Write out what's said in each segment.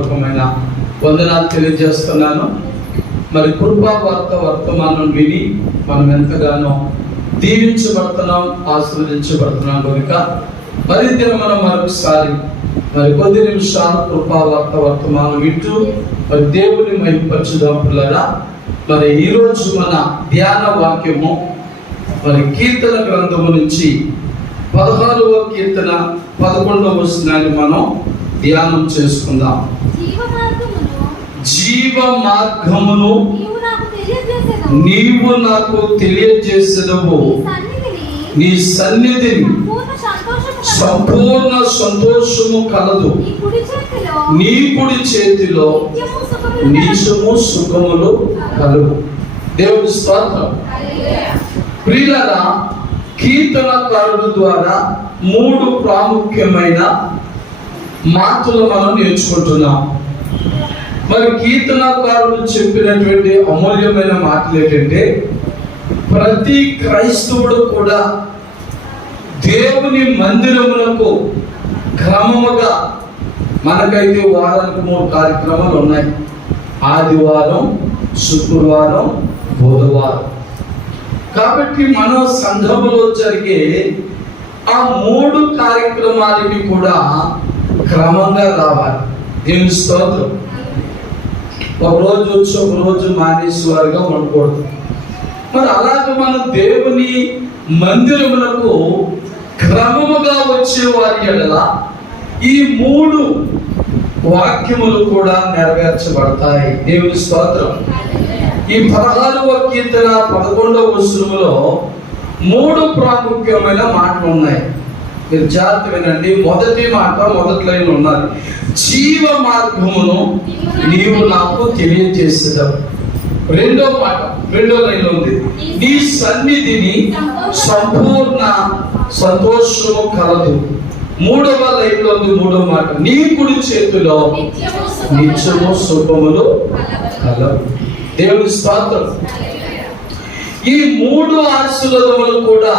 హృదయపూర్వకమైన వందనాలు తెలియజేస్తున్నాను. మరి కృపా వార్త వర్తమానం విని మనం ఎంతగానో దీవించబడుతున్నాం, ఆశీర్వదించబడుతున్నాం కనుక మరి మనం మరొకసారి మరి కొద్ది నిమిషాలు కృపా వార్త వర్తమానం వింటూ మరి దేవుని మహిమపరచుదాం పిల్లరా. మరి ఈరోజు మన ధ్యాన వాక్యము మరి కీర్తన గ్రంథము నుంచి 16వ కీర్తన 11వ వచనాన్ని మనం ధ్యానం చేసుకుందాం. జీవ మార్గమును నీవు నాకు తెలియజేసేదవు, నీ సన్నిధిని సంపూర్ణ సంతోషము కలదు, నీ కుడి చేతిలో నీచము సుఖములు కలుగు. దేవుడి స్తోత్రం. ప్రియులారా, కీర్తనకారుడు ద్వారా 3 ప్రాముఖ్యమైన మాటలు మనం నేర్చుకుంటున్నాం. మరి కీర్తనకారుడు చెప్పినటువంటి అమూల్యమైన మాటలు ఏంటంటే, ప్రతి క్రైస్తవుడు కూడా దేవుని మందిరములకు క్రమముగా, మనకైతే వారానికి 3 కార్యక్రమాలు ఉన్నాయి. ఆదివారం, శుక్రవారం, బుధవారం. కాబట్టి మన సంఘములో జరిగే ఆ 3 కార్యక్రమాలకి కూడా క్రమంగా రావాలి. దేవుని స్తోత్రం. ఒక రోజు వచ్చి ఒక రోజు మానేసేవారుగా ఉండకూడదు. మరి అలాగే మనం దేవుని మందిరములకు క్రమముగా వచ్చేవారి ఎడల ఈ 3 వాక్యములు కూడా నెరవేర్చబడతాయి. దేవుని స్తోత్రం. ఈ 16వ కీర్తన 11వ వచనములో 3 ప్రాముఖ్యమైన మాటలు ఉన్నాయి. మీరు జాగ్రత్త వినండి. మొదటి మాట మొదటి లైన్ ఉన్నది, జీవ మార్గమును నీవు నాకు తెలియజేసేదవు. రెండో మాట రెండో లైన్ ఉంది, నీ సన్నిధిని సంపూర్ణ సంతోషము కలదు. 3వ లైన్ లో ఉంది, 3వ మాట, నీ కుడి చేతిలో నిత్యము సుఖములు కలవు. దేవుని స్తోత్రం. ఈ 3 ఆశీర్వాదములు కూడా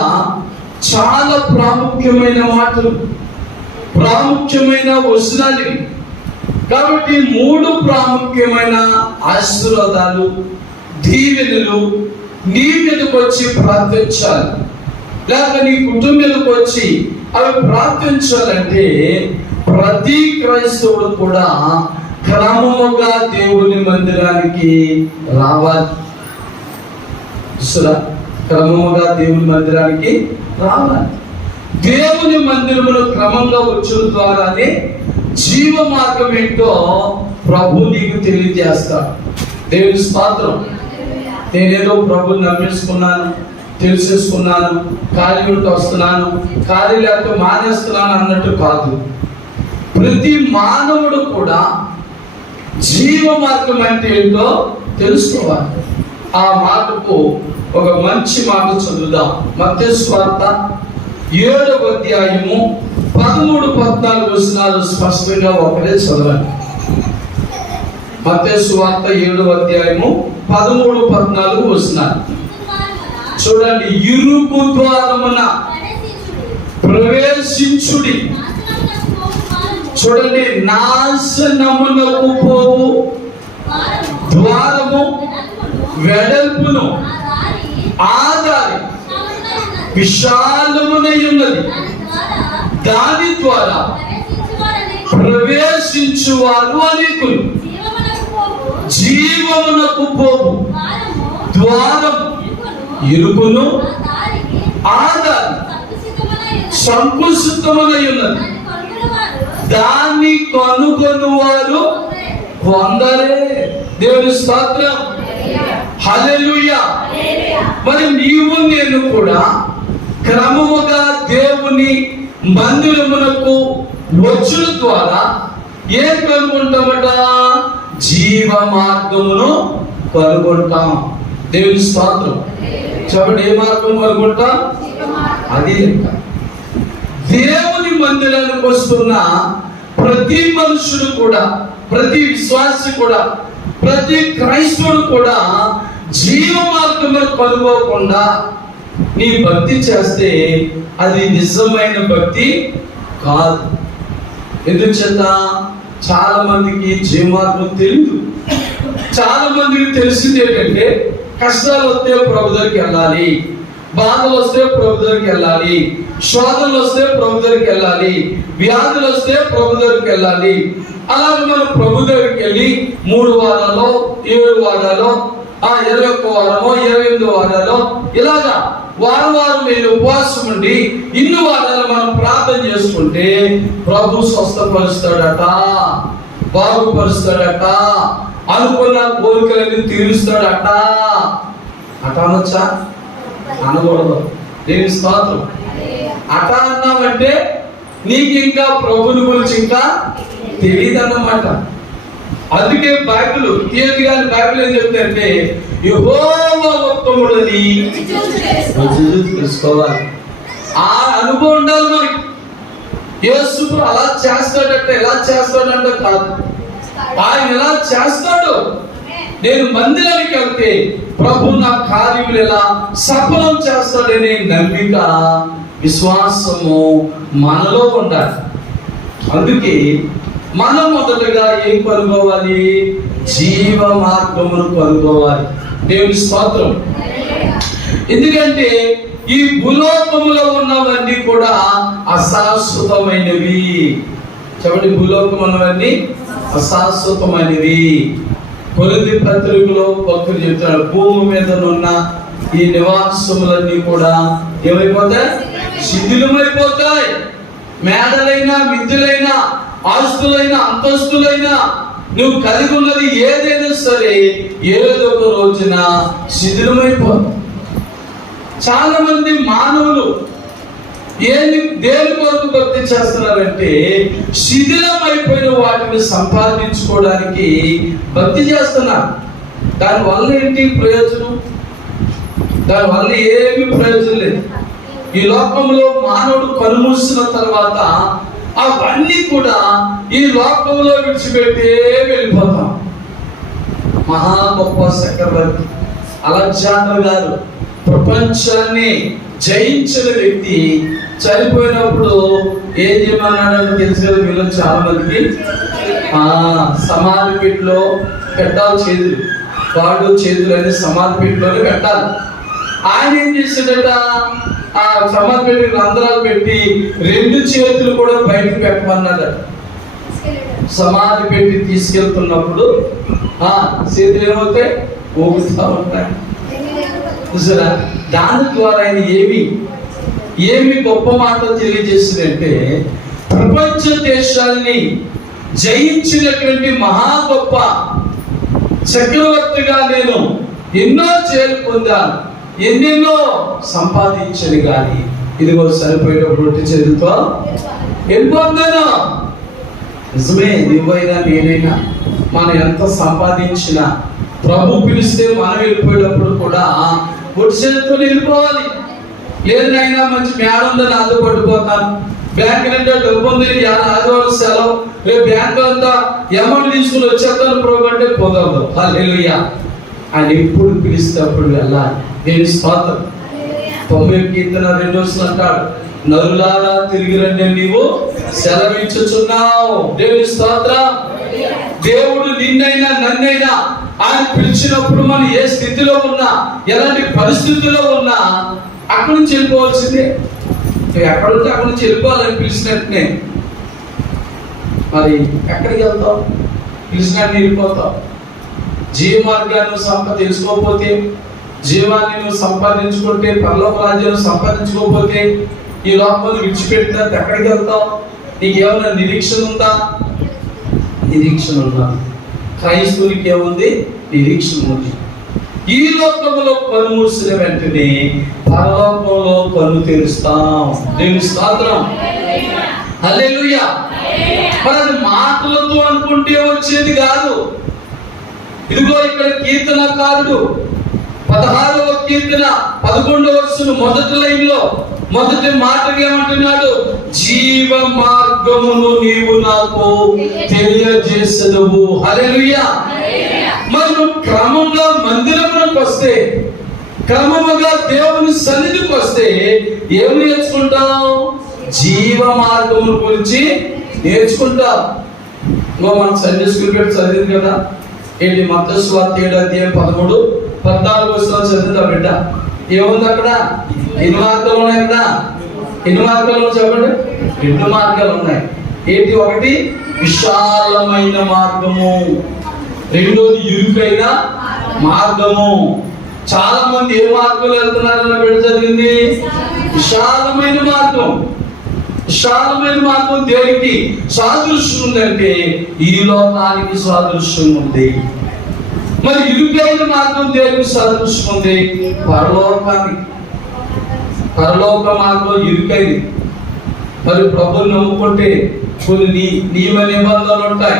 చాలా ప్రాముఖ్యమైన మాటలు, ప్రాముఖ్యమైన వచనాలు. కాబట్టి 3 ప్రాముఖ్యమైన ఆశీర్వాదాలు, దీవెనలు నీ మీదకి వచ్చి ప్రార్థించాలి, లేక నీ కుటుంబాలకు వచ్చి అవి ప్రార్థించాలంటే ప్రతి క్రైస్తవుడు కూడా క్రమముగా దేవుని మందిరానికి రావాలి. క్రమముగా దేవుని మందిరానికి రావాలి. దేవుని మందిరములో క్రమంగా వచ్చిన ద్వారానే జీవ మార్గం ఏంటో ప్రభు నీకు తెలియజేస్తాడు. దేవుని స్తోత్రం. నేనేదో ప్రభుని నమ్మేసుకున్నాను, తెలిసేసుకున్నాను, ఖాళీ ఉంటూ వస్తున్నాను, ఖాళీ లేకపోతే మానేస్తున్నాను అన్నట్టు కాదు. ప్రతి మానవుడు కూడా జీవ మార్గం అంటే ఏంటో తెలుసుకోవాలి. ఆ మాటకు ఒక మంచి మాట చదువుదాం. మత్తయి సువార్త 7వ అధ్యాయము 13-14 వచనాలు స్పష్టంగా ఒకరే చదవండి. మత్తయి సువార్త 7వ అధ్యాయము 13-14 వచనాలు చూడండి. ఇరుకు ద్వారమున ప్రవేశించుడి. చూడండి, నాశనమునకు పోవు ద్వారము వెడల్పును ఆదారి విశాలమునై ఉన్నది, దాని ద్వారా ప్రవేశించువారు అనేకులు. జీవమునకు పోవు ద్వారం ఇరుకును ఆదారి సంకుచితమునై ఉన్నది, దాన్ని కనుగొను వారు కొందరే. దేవుని స్తోత్రం. హల్లెలూయా. మరి నీవు నేను కూడా క్రమముగా దేవుని మందిరమునకు వచ్చుట ద్వారా ఏం కనుగొంటామట? జీవ మార్గమును కనుగొంటాం. దేవుని స్తోత్రం. చెప్పండి, ఏ మార్గం కనుగొంటాం? అది దేవుని మందిరానికి వస్తున్న ప్రతి మనుషుడు కూడా, ప్రతి విశ్వాసి కూడా, ప్రతి క్రైస్తవుడు కూడా జీవ మార్గంలో కనుగోకుండా నీ భక్తి చేస్తే అది నిజమైన భక్తి కాదు. ఎందుచేత చాలా మందికి జీవమార్గం తెలియదు. చాలా మందికి తెలిసింది ఏంటంటే కష్టాలు వస్తే ప్రభు దగ్గరికి వెళ్ళాలి, బాధలు వస్తే ప్రభు దగ్గరికి వెళ్ళాలి, శోధనలు వస్తే ప్రభు దగ్గరికి వెళ్ళాలి, వ్యాధులు వస్తే ప్రభు దగ్గరికి వెళ్ళాలి. అలాగే మనం ప్రభు దగ్గరికి వెళ్ళి 3 వారాలు 7 వారాలు 21 వారమో 28 వారాలు ఇలాగా వారం నేను ఉపవాసం ఉండి ఇన్ని వారాలు మనం ప్రార్థన చేసుకుంటే ప్రభు స్వస్థపరుస్తాడట, బాగుపరుస్తాడట, అనుకున్న కోరికలన్నీ తీరుస్తాడట. అట అనొచ్చా? అనకూడదు. దేవుని స్తోత్రం. అట అన్నామంటే నీకు ఇంకా ప్రభుని గురించి ఇంకా తెలియదు అన్నమాట. అందుకే బైబిల్ తీయదు కానీ బైబిల్ ఏం చెప్తారంటే యెహోవా ఉత్తముడని తెలుసుకోవాలి. ఆ అనుభవం ఉండాలి మనకి. యేసు అలా చేస్తాడంటే ఎలా చేస్తాడంటే కాదు, ఆయన ఎలా చేస్తాడు. నేను మందిరానికి వెళ్తే ప్రభు నా కార్యములు ఎలా సఫలం చేస్తాడనే నమ్మిక విశ్వాసము మనలో ఉండాలి. అందుకే మనం మొదటగా ఏం కనుగోవాలి? జీవ మార్గమును కనుగోవాలి. దేవుని స్తోత్రం. ఎందుకంటే ఈ భూలోకములో ఉన్నవన్నీ కూడా అశాశ్వతమైనవి. చెప్పండి, భూలోకం ఉన్నవన్నీ అశాశ్వతమైనవి. కొరింథీ పత్రికలో భక్తులు చెప్తున్నారు, భూమి మీద ఉన్న ఈ నివాసములన్నీ కూడా ఏమైపోతాయి? శిథిలమైపోతాయి. మేడలైనా మిద్దెలైనా ఆస్తులైనా అంతస్తులైనా నువ్వు కలిగి ఉన్నది ఏదైనా సరే ఏదో ఒక రోజున శిథిలమైపోతుంది. చాలా మంది మానవులు దేని కొరకు భక్తి చేస్తున్నారంటే శిథిలమైపోయిన వాటిని సంపాదించుకోవడానికి భక్తి చేస్తున్నారు. దానివల్ల ఏంటి ప్రయోజనం? దానివల్ల ఏమి ప్రయోజనం లేదు. ఈ లోకంలో మానవుడు కనుమూసిన తర్వాత అవన్నీ కూడా ఈ లోకంలో విడిచిపెట్టే వెళ్ళిపోతాం. మహా గొప్ప చక్రవర్తి అలెగ్జాండర్ గారు, ప్రపంచాన్ని జయించిన వ్యక్తి, చనిపోయినప్పుడు ఏం చేయమన్నాడని తెలుసు కదా మీలో చాలా మందికి. సమాధి పెట్టిలో పెట్టాలి చేతులు, వాడు చేతులు అనేది సమాధి పెట్టిలోనే పెట్టాలి. ఆయన ఏం చేశాడట, ఆ సమాధి పెట్టి రంధ్రాలు పెట్టి 2 చేతులు కూడా బయటకు పెట్టమన్నాడు. సమాధి పెట్టి తీసుకెళ్తున్నప్పుడు చేతులు ఏమవుతాయి? ఊగుతూ ఉంటాయి. చూసారా? దాని ద్వారా ఆయన ఏమి గొప్ప మాటలు తెలియజేసిందంటే ప్రపంచ దేశాల్ని జయించినటువంటి మహా గొప్ప చక్రవర్తిగా నేను ఎన్నో చేరు పొందాను, ఎన్నెన్నో సంపాదించను, కానీ ఇదిగో సరిపోయేటప్పుడు రొట్టె చేతులతో వెళ్ళిపోతాను. నిజమే, నువ్వైనా నేనైనా మనం ఎంత సంపాదించినా ప్రభు పిలిస్తే మనం వెళ్ళిపోయేటప్పుడు కూడా ఒట్టి చేతితో వెళ్ళిపోవాలి. లేదు నైనా మంచి మేడ ఉందని నాతో పట్టుపోతాను, బ్యాంక్ అంటే డబ్బు ఉంది, ఆదివారం సెలవు, రేపు బ్యాంక్ అంతా అమౌంట్ తీసుకుని వచ్చేస్తాను ప్రభు అంటే పోదాం. హల్లెలూయా. ఆయన ఎప్పుడు పిలిస్తే అప్పుడు వెళ్ళాలి. దేవుని స్తోత్రం. 90వ కీర్తన 2వ వచనం అంటాడు, నరులారా తిరిగి రండి నీవు సెలవిచ్చుచున్నావు. దేవుని స్తోత్రం. దేవుడు నిన్నైనా నన్నైనా ఆయన పిలిచినప్పుడు మనం ఏ స్థితిలో ఉన్నా, ఎలాంటి పరిస్థితుల్లో ఉన్నా అక్కడి నుంచి వెళ్ళిపోవాల్సిందే. ఎక్కడుంటే అక్కడి నుంచి వెళ్ళిపోవాలని పిలిచినట్టునే. మరి ఎక్కడికి వెళ్తావు? పిలిచినట్టు వెళ్ళిపోతావు. జీవ మార్గాన్ని తెలుసుకోకపోతే, జీవాన్ని నువ్వు సంపాదించుకుంటే, పరలోక రాజ్యాన్ని సంపాదించుకోకపోతే, ఈ లోకాన్ని విడిచిపెట్టినా ఎక్కడికి వెళ్తావు? నీకేమైనా నిరీక్షణ ఉందా? నిరీక్షణ ఉందా? క్రైస్తవునికి ఏముంది? నిరీక్షణ ఉంది. ఈ లోకంలో కన్ను మూసిన వెంటనే పరలోకంలో కన్ను తెరుస్తాం. దేవుని స్తోత్రం. హల్లెలూయా. మరి అది మాటలతో అనుకుంటే వచ్చేది కాదు. ఇదిగో ఇక్కడ కీర్తనకారుడు 16వ కీర్తన 11వ వచనం మొదటి లైన్లో మొదటి మాటగా ఏమంటున్నాడు? జీవ మార్గమును నీవు నాకు తెలియజేసెదవు. హల్లెలూయా. మరి నువ్వు క్రమంగా మందిరమునకు వస్తే, క్రమముగా దేవుని సన్నిధికి వస్తే ఏమి నేర్చుకుంటావు? జీవ మార్గముల గురించి నేర్చుకుంటావు. మనం సండే స్కూల్ పెట్టి చదివింది కదా ఏంటి, మత్తయి సువార్త 7:13-14 చదువుతా బిడ్డ. ఏముంది అక్కడ? ఎన్ని మార్గాలు ఉన్నాయి అక్కడ? ఎన్ని మార్గాలు చెప్పండి? 2 మార్గాలు ఉన్నాయి. ఏంటి? ఒకటి విశాలమైన మార్గము, రెండోది ఇరుకైన మార్గము. చాలా మంది ఏ మార్గంలో వెళ్తున్నారన్న బిడ్డ చదివింది విశాలమైన మార్గం. విశాలమైన మార్గం దేనికి సాదృశ్యం ఉందంటే ఈ లోకానికి సాదృశ్యం ఉంది. మరి ఇరుకైన మార్గం దేనికి సాదృశ్యం ఉంది? పరలోకానికి. పరలోక మార్గం ఇరుకైంది. మరి ప్రభువుని నమ్ముకుంటే కొన్ని నియమ నిబంధనలు ఉంటాయి,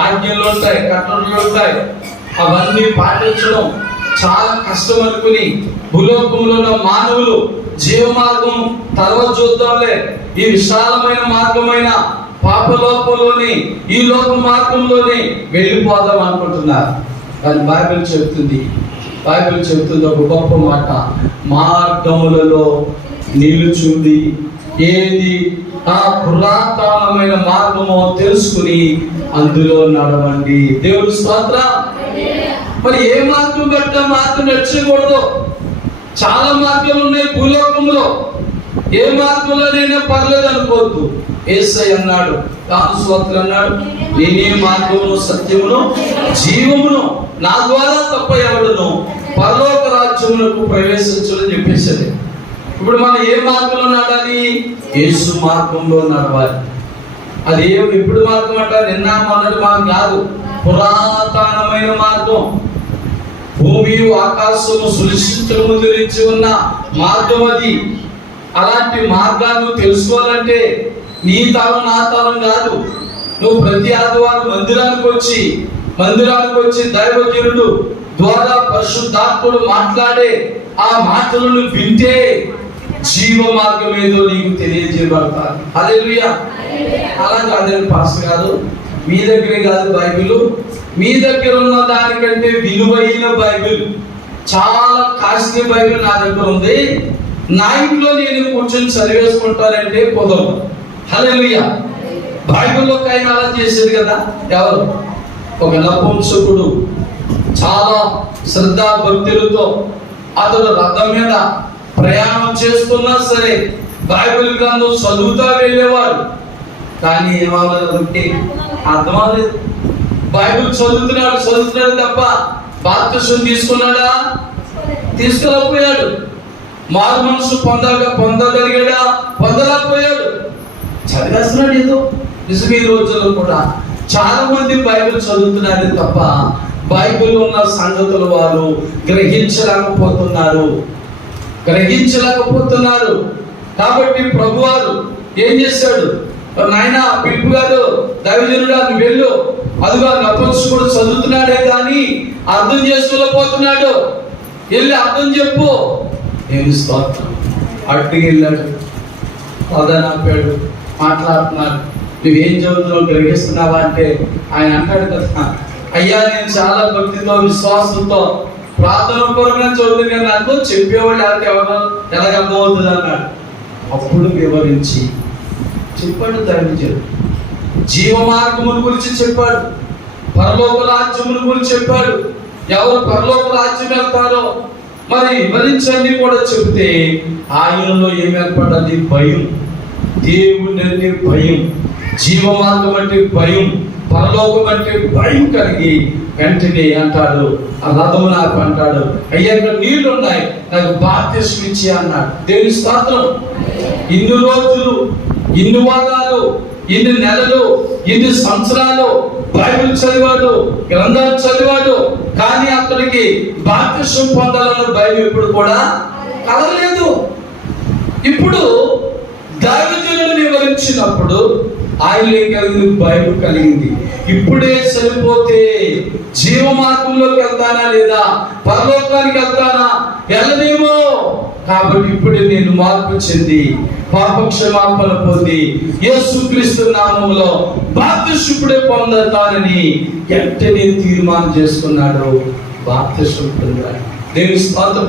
ఆజ్ఞలు ఉంటాయి, కట్టడలు ఉంటాయి. అవన్నీ పాటించడం చాలా కష్టం అనుకుని భూలోకంలో ఉన్న మానవులు జీవ మార్గం తర్వాత చూద్దాంలే, ఈ విశాలమైన మార్గమైన పాపలోకంలోని ఈ లోక మార్గంలోనే వెళ్ళిపోదాం అనుకుంటున్నారు. కానీ బైబిల్ చెప్తుంది ఒక గొప్ప మాట, మార్గములలో నిలుచుండి ఏది ఆ పురాతనమైన మార్గమో తెలుసుకుని అందులో నడవండి. దేవుడు స్తోత్రం. మరి ఏ మార్గం బట్టి మార్గం నచ్చకూడదు. చాలా మార్గాలు ఉన్నాయి భూలోకంలో. ఏ మార్గంలోనైనా పర్లేదు అనుకోవద్దు. యేసయ్య అన్నాడు, తాను స్తోత్రం అన్నాడు, నేనే మార్గమును సత్యమును జీవమును, నా ద్వారా తప్ప ఎవడును పరలోక రాజ్యమునకు ప్రవేశించడం చెప్పేసరి. ఇప్పుడు మనం ఏ మార్గంలో నడాలి? యేసు మార్గంలో నడవాలి. అది ఎప్పుడు మార్గం అంట? నిన్న మొన్నటి మార్గం కాదు, పురాతనమైన మార్గం. భూమి ఆకాశము సృష్టించడం గురించి ఉన్న మార్గం అది. అలాంటి మార్గాన్ని తెలుసుకోవాలంటే నీ తరం నా తరం కాదు. నువ్వు ప్రతి ఆదివారం మందిరానికి వచ్చి దైవజనుడు ద్వారా పరిశుద్ధాత్ముడు మాట్లాడే ఆ మాటలను వింటే జీవ మార్గం ఏదో నీకు తెలియజేయబడతారు. హల్లెలూయా. అలా కాదండి పాస్టర్ కాదు, మీ దగ్గరే కాదు బైబిల్, మీ దగ్గర ఉన్న దానికంటే విలువైన బైబిల్, చాలా కాస్ట్లీ బైబిల్ నా దగ్గర ఉంది, నా ఇంట్లో నేను కూర్చొని చదివేసుకుంటానంటే కుదరదు. హల్లెలూయా. బైబిల్లోకి ఆయన అలా చేసేది కదా. ఎవరు? ఒక నపుంసకుడు చాలా శ్రద్ధా భక్తులతో అతడు రథం మీద ప్రయాణం చేస్తున్నా సరే బైబిల్ గ్రంథం చదువుతా వెళ్ళేవాడు. కానీ ఏమవుతుందంటే అర్థం అవ్వలేదు. బైబిల్ చదువుతున్నాడు తప్ప బాప్తిసం తీసుకున్నాడా? తీసుకోలేకపోయాడు. మారు మనసు పొందగలిగాడా? పొందలేకపోయాడు. చదివేస్తున్నాడు ఏదో. నిజమే ఈ రోజుల్లో కూడా చాలా మంది బైబిల్ చదువుతున్నారు తప్ప బైబిల్ ఉన్న సంగతులు వారు గ్రహించలేకపోతున్నారు. కాబట్టి ప్రభువారు ఏం చేశాడు? నాయన పిలుపు గారు, దైవజనుడా నువ్వు వెళ్ళు, అదిగా నపుంసకుడు చదువుతున్నాడే కానీ అర్థం చేసుకోలేకపోతున్నాడు, వెళ్ళి అర్థం చెప్పు. నేను స్తోత్రం. అట్టుకు వెళ్ళాడు, పదనాపాడు, మాట్లాడుతున్నాడు. నువ్వేం చదువుతున్నావు, గ్రహిస్తున్నావా అంటే ఆయన అంటాడు కదా, అయ్యా నేను చాలా భక్తితో విశ్వాసంతో ప్రార్థన పూర్వకంగా చదువుతుంది కానీ నాకు చెప్పేవాళ్ళు ఎవరు ఎలాగ అర్థమవుతుంది అన్నాడు. అప్పుడు వివరించి చెప్పాడు దైవజనుడు. జీవ మార్గముల గురించి చెప్పాడు, పరలోక రాజ్యముల గురించి చెప్పాడు. ఎవరు పరలోక రాజ్యం వెళ్తారో మరి వివరించండి కూడా చెబితే ఆయనలో ఏమి ఏర్పడ్డది? భయం. దేవుని అంటే భయం, జీవ మార్గం అంటే భయం, పరలోకం అంటే భయం కలిగి వెంటనే అంటాడు, ఆ రథము నాకు అంటాడు, అయ్యా ఇక్కడ నీళ్లు ఉన్నాయి, నాకు బాప్తిస్మం ఇచ్చి అన్నాడు. దేవుని స్తోత్రం. ఇన్ని రోజులు, ఇన్ని వారాలు, ఇన్ని నెలలు, ఇన్ని సంవత్సరాలు బైబిల్ చదివాడు, గ్రంథాలు చదివాడు, కానీ అతనికి బాప్తిస్మం పొందాలన్న భయం ఇప్పుడు కూడా కలగలేదు. ఇప్పుడు దైవజనుడు వివరించినప్పుడు ఆయన ఏం కలిగింది? భయం కలిగింది. ఇప్పుడే సరిపోతే జీవ మార్గంలోకి వెళ్తానా లేదా పరలోకానికి వెళ్తానా? వెళ్ళలేమో. కాబట్టి ఇప్పుడే నేను మార్పు చెంది పాప క్షమాపణ పొంది యేసుక్రీస్తు నామములో బాప్తిస్మం పొందుతానని వెంటనే తీర్మానం చేసుకున్నాడు. బాప్తిస్మం పొందాడు. దేవుని స్తోత్రం.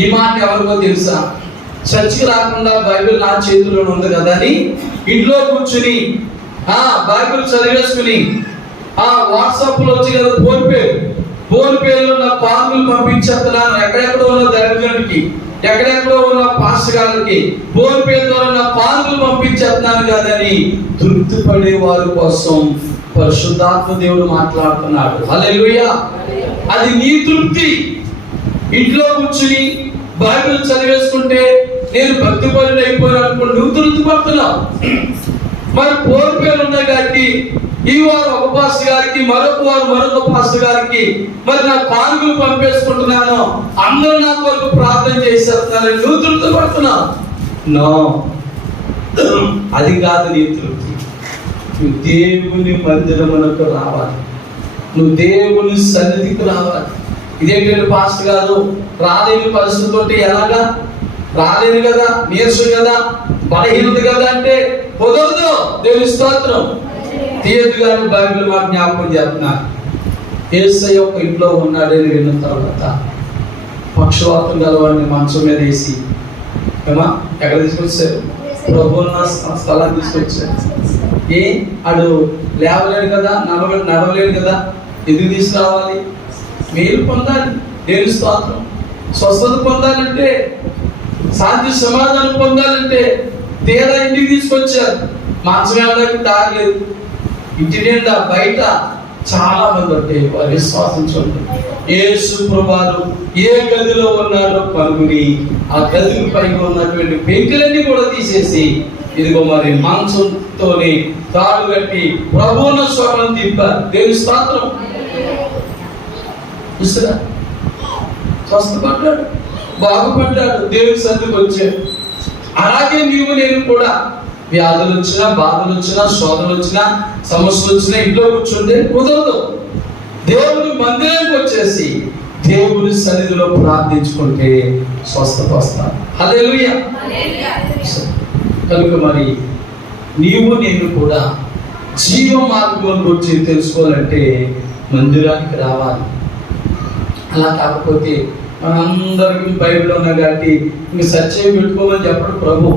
ఈ మాట ఎవరికో తెలుసా? చర్చికి రాకుండా బైబిల్ నా చేతిలో ఉంది కదా అని ఇంట్లో కూర్చుని బైబిల్ చదివేసుకుని వాట్సాప్ లో వచ్చి కదా ఫోన్ పేలో నా కానుకలు పంపించేస్తున్నాను, ఎక్కడెక్కడో ఉన్న దైవజనుడికి, ఎక్కడెక్కడో ఉన్న పాస్టర్ గారికి ఫోన్ పే ద్వారా నా కానుకలు పంపించేస్తున్నాను కదని తృప్తి పడే వారి కోసం పరిశుద్ధాత్మ దేవుడు మాట్లాడుతున్నాడు. హల్లెలూయా. అది నీ తృప్తి. ఇంట్లో కూర్చుని బైబిల్ చదివేసుకుంటే నేను భక్తి పరుడు అయిపోయాను అనుకోండి, నువ్వు తృప్తి పడుతున్నావు. మరి ఫోన్ పేలు ఉన్నాయి కాబట్టి ఈ వారు ఒక పాస్టర్ గారికి, మరొక వారు మరొక పాస్టర్ గారికి మరి నా కానుకలు పంపేసుకుంటున్నాను, అందరూ నా కొరకు ప్రార్థన చేసేస్తున్నారని నువ్వు తృప్తి పడుతున్నావు. నో, అది కాదు నీ తృప్తి. నువ్వు దేవుని మందిరమునకు రావాలి, నువ్వు దేవుని సన్నిధికి రావాలి. ఇదేంటంటే పాస్టర్ గారు రాలేని పరిస్థితులతో ఎలాగా రాలేను కదా, నీరసం కదా, బలహీనత కదా అంటే కుదరదు. దేవుని స్తోత్రం. తీయదు గారు బైబిల్ మా జ్ఞాపకం చేస్తున్నారు. యేసయ్య ఒక ఇంట్లో ఉన్నాడని విన్న తర్వాత పక్షవాతం గలవాడిని మంచం మీద వేసి ఎక్కడ తీసుకొచ్చారు? ప్రభువున్న స్థలాన్ని తీసుకొచ్చారు. అడు లేవలేడు కదా, నడవలేడు కదా, ఎందుకు తీసుకురావాలి? మేలు పొందాలి, దేవుని స్తోత్రం. స్వస్థత పొందాలంటే, శాంతి సమాధానం పొందాలంటే తీరా ఇంటికి తీసుకొచ్చారు. మంచం వెళ్ళడానికి తాగలేదు. ఇంటి నిండా బయట చాలా మంది ఉంటే వారు విశ్వాసించండి. యేసు ప్రభువారు ఏ గదిలో ఉన్నాడో కనుగొని ఆ గదికి పైన ఉన్నటువంటి పెంకులన్నీ కూడా తీసేసి ఇదిగో మరి మంచంతోనే తాడు కట్టి ప్రభువున్న స్వరం తిప్పారు. దేవుని స్తోత్రం. చూసారా? స్వస్థపడ్డాడు, బాగుపడ్డాడు, దేవుని సన్నిధికి వచ్చాడు. అలాగే నీవు నేను కూడా వ్యాధులు వచ్చినా, బాధలు వచ్చినా, శోధనలు వచ్చినా, సమస్యలు వచ్చినా ఇంట్లో కూర్చుంటే కుదరదు. దేవుని మందిరానికి వచ్చేసి దేవుని సన్నిధిలో ప్రార్థించుకుంటే స్వస్థత వస్తారు. హల్లెలూయా. కనుక మరి నీవు నేను కూడా జీవ మార్గం గురించి తెలుసుకోవాలంటే మందిరానికి రావాలి. అలా కాకపోతే మనందరికీ బైబిల్ ఉన్నా కాబట్టి ఇంక సత్యం పెట్టుకోమని చెప్పడు ప్రభు.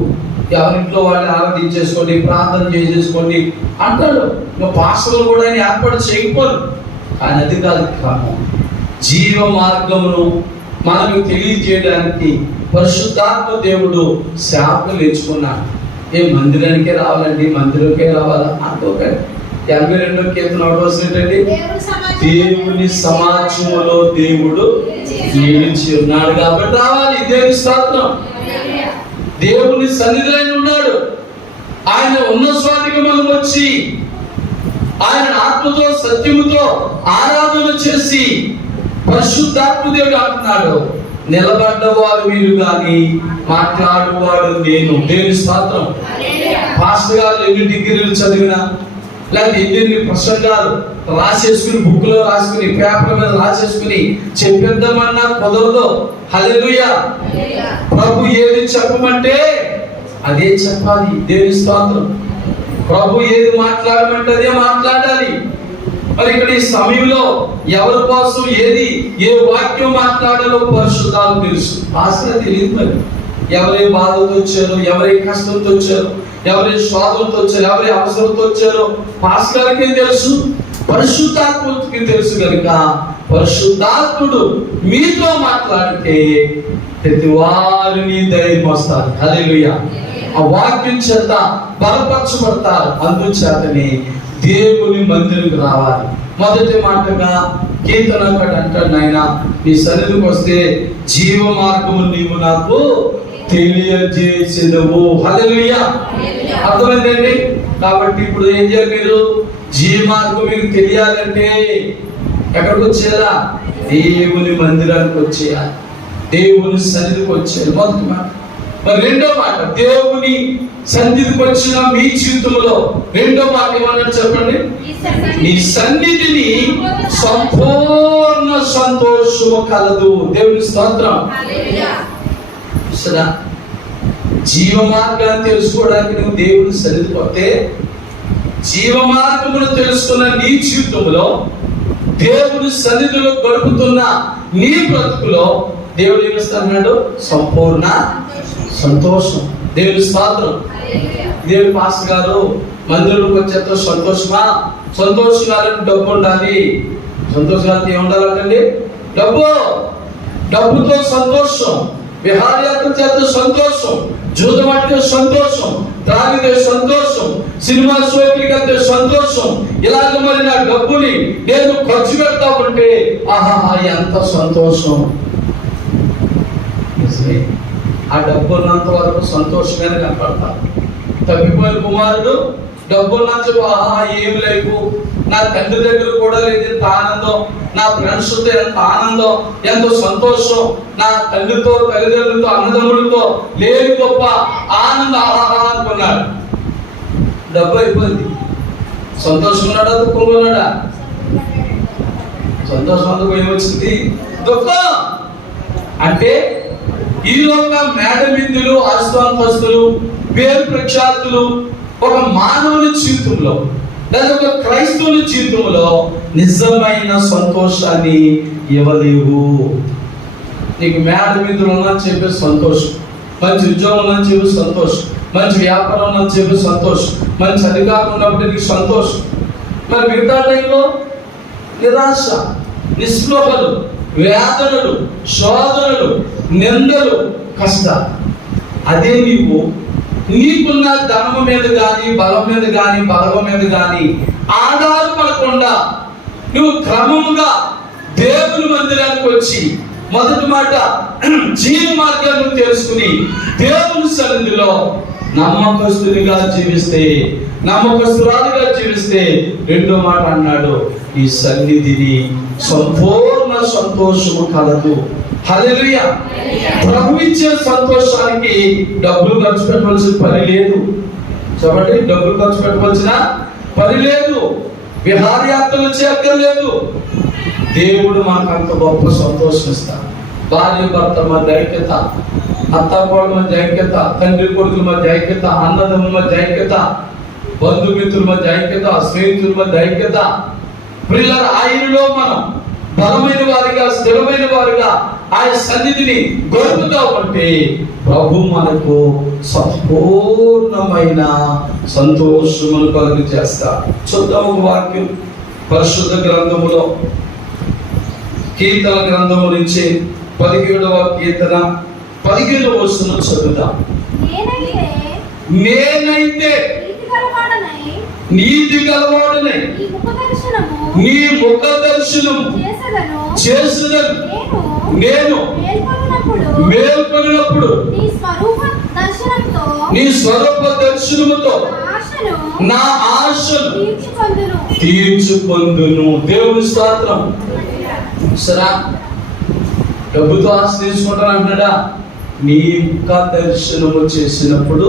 ఎవరింట్లో వాళ్ళు ఆరాధించేసుకోండి, ప్రార్థన చేసేసుకోండి అంటాడు. ఇంకా పాస్టర్లు కూడా ఆయన ఏర్పాటు చేయకపోరు. కానీ అది కాదు క్రమం. జీవ మార్గమును మనకు తెలియజేయడానికి పరిశుద్ధాత్మ దేవుడు శాపలు ఎంచుకున్నాడు. మందిరానికే రావాలండి, మందిరంకే రావాలా అనుకోకండి. 82వ కీర్తన 1వ వచనం ఏంటండి? దేవుని సమాజంలో దేవుడు నిలిచి ఉన్నాడు కాబట్టి రావాలి. దేవుని స్తోత్రం. దేవుని సన్నిధిలో ఉన్నాడు. ఆయన ఉన్న చోటికి మనం వచ్చి ఆయన ఆత్మతో సత్యముతో ఆరాధన చేసి పరిశుద్ధాత్మ దేవుడు అంటున్నాడు, నిలబడ్డవారు మీరు కానీ మాట్లాడువాడు నేను. దేవుని స్తోత్రం. పాస్టర్ గారు ఎన్ని డిగ్రీలు చదివినా, లేకపోతే ఎన్ని ప్రసంగాలు రాసేసుకుని బుక్ లో రాసుకుని పేపర్ మీద రాసేసుకుని చెప్పేద్దామన్నా కుదరదు. హల్లెలూయా. ప్రభు ఏది చెప్పమంటే అదే చెప్పాలి. దేవుని స్తోత్రం. ప్రభు ఏది మాట్లాడమంటే అదే మాట్లాడాలి. మరి ఇక్కడ ఈ సమయంలో ఎవరి కోసం ఏ వాక్యం మాట్లాడాలో పరిశుద్ధాలు తెలుసు. ఆశగా తెలియదు. మరి ఎవరి బాధతో వచ్చారో, ఎవరి కష్టంతో వచ్చారో, ఎవరి శోధనతో వచ్చారు, ఎవరి అవసరంతో వచ్చారో పాస్టర్ గారికి తెలుసు, పరిశుద్ధాత్మకి తెలుసు. కనుక పరిశుద్ధాత్ముడు మీతో మాట్లాడితే ప్రతి వారిని ధైర్యం వస్తారు. హల్లెలూయా. ఆ వాక్యం చేత బలపరచబడతారు. అందుచేతనే దేవుని మందిరికి రావాలి. మొదటి మాటగా కీర్తనకాడు అంటాడు, నాయన నీ సన్నిధికి వస్తే జీవ మార్గము నీవు నాకు తెలియజేసేదవు. హల్లెలూయా. అర్థమైందండి? కాబట్టి ఇప్పుడు ఏం చేయాలి? మీరు జీవ మార్గం మీకు తెలియాలంటే ఎక్కడికి వచ్చేయాలా? దేవుని మందిరానికి వచ్చేయాలి, దేవుని సన్నిధికి వచ్చేయాలి. మొదటి మాట. మరి రెండో మాట, దేవుని సన్నిధికి వచ్చిన మీ జీవితంలో రెండో మాట ఏమన్నా చెప్పండి? నీ సన్నిధిని సంపూర్ణ సంతోషము కలదు. దేవుని స్తోత్రం. జీవ మార్గాన్ని తెలుసుకోవడానికి నువ్వు దేవుని సన్నిధికి వస్తే జీవ మార్గమును తెలుసుకున్న నీ జీవితంలో, దేవుని సన్నిధిలో గడుపుతున్న నీ బ్రతుకులో దేవుడు ఏమిస్తున్నాడు? సంపూర్ణ సంతోషం. దేవుని స్తోత్రం. దేవుని పాస్టర్ గారు మందిరంలోకి వచ్చేతో సంతోషమా? సంతోషాలని డబ్బు ఉండాలి. సంతోషాలకి ఏముండాలంటండి? డబ్బుతో సంతోషం, విహారయాత్ర చేత సంతోషం, జూదం అంటే సంతోషం, త్రాగితే సంతోషం, సినిమా షోకి వెళ్తే సంతోషం. ఇలాగ మరి నా డబ్బుని నేను ఖర్చు పెడతా ఉంటే ఆహా ఎంత సంతోషం. ఆ డబ్బు ఉన్నంత వరకు సంతోషంగానే కనపడతారు. తప్పిపోయిన కుమారుడు డబ్బు ఉన్నంత ఆహా ఏమి లేవు, నా తండ్రి దగ్గర కూడా లేదు ఎంత ఆనందం, నా ఫ్రెండ్స్ తో ఎంత ఆనందం, ఎంతో సంతోషం, నా తండ్రితో తల్లిదండ్రులతో అన్నదమ్ములతో లేని గొప్ప ఆనందం ఆహా అనుకున్నాడు. డబ్బు అయిపోయింది. సంతోషం ఉన్నాడా దుఃఖంగా ఉన్నాడా? సంతోషం అందుకు ఏమొచ్చింది? దుఃఖం. అంటే ఈ లోక మేడమిందులు, ఆస్తంతస్తులు, పేరు ప్రఖ్యాతులు ఒక మానవుని జీవితంలో లేదా ఒక క్రైస్తవుని జీవితంలో నిజమైన సంతోషాన్ని ఇవ్వలేవు. నీకు మేడమిందులు ఉన్నని చెప్పే సంతోషం, మంచి ఉద్యోగం ఉన్నని చెప్పి సంతోషం, మంచి వ్యాపారం ఉన్నని చెప్పి సంతోషం, మంచి అధికారం ఉన్నప్పుడు నీకు సంతోషం. మరి మిగతా టైంలో నిరాశ, నిస్పృహలు, వేదనలు, శోధనలు, నిందలు, కష్టాలు. అదే నీకున్న ధనము మీద కానీ, బలం మీద కానీ, బలగం మీద కానీ ఆధారపడకుండా నువ్వు క్రమముగా దేవుని మందిరానికి వచ్చి మొదటి మాట జీవ మార్గాన్ని తెలుసుకుని దేవుని సన్నిధిలో నమ్మకస్తునిగా జీవిస్తే, నమ్మకస్తురాలుగా జీవిస్తే రెండో మాట అన్నాడు, ఈ సన్నిధిని సంపూర్ణ సంతోషము కలదు. హల్లెలూయా. ప్రభు ఇచ్చే సంతోషానికి డబ్బులు ఖర్చు పెట్టవలసిన పని లేదు. చెప్పండి, డబ్బులు ఖర్చు పెట్టవలసిన పని లేదు, విహారయాత్రలు చేయక్కర్లేదు. దేవుడు మనకు అంత గొప్ప సంతోషం ఇస్తాడు. భార్య భర్త మధ్య ఐక్యత, అత్తాకోడల మధ్య ఐక్యత, తండ్రి కొడుకుల మధ్య ఐక్యత, అన్నదమ్ముల మధ్య ఐక్యత, బంధుమిత్రుల మధ్య ఐక్యత, స్నేహితుల మధ్య ఐక్యత. ప్రియులార, ఆయనలో మనం బలమైన వారిగా, స్థిరమైన వారిగా ఆయన సన్నిధిని గడుపుతా ఉంటే ప్రభు మనకు సంపూర్ణమైన సంతోషమును కలుగు చేస్తాడు. చూద్దాం ఒక వాక్యం పరిశుద్ధ గ్రంథములో, కీర్తన గ్రంథము నుంచి 17వ కీర్తన 15వ వచనం చదువుదాం. నేనైతే నీతి గలవాడనై నీ ముఖ దర్శనము చేసేదను, నేను మేల్కొన్నప్పుడు నీ స్వరూప దర్శనముతో నా ఆశను తీర్చుకొందును. దేవుని స్తోత్రం. సరా, డబ్బుతో ఆశ తీసుకుంటాను అంటున్నాడా? నీ ముఖ దర్శనము చేసినప్పుడు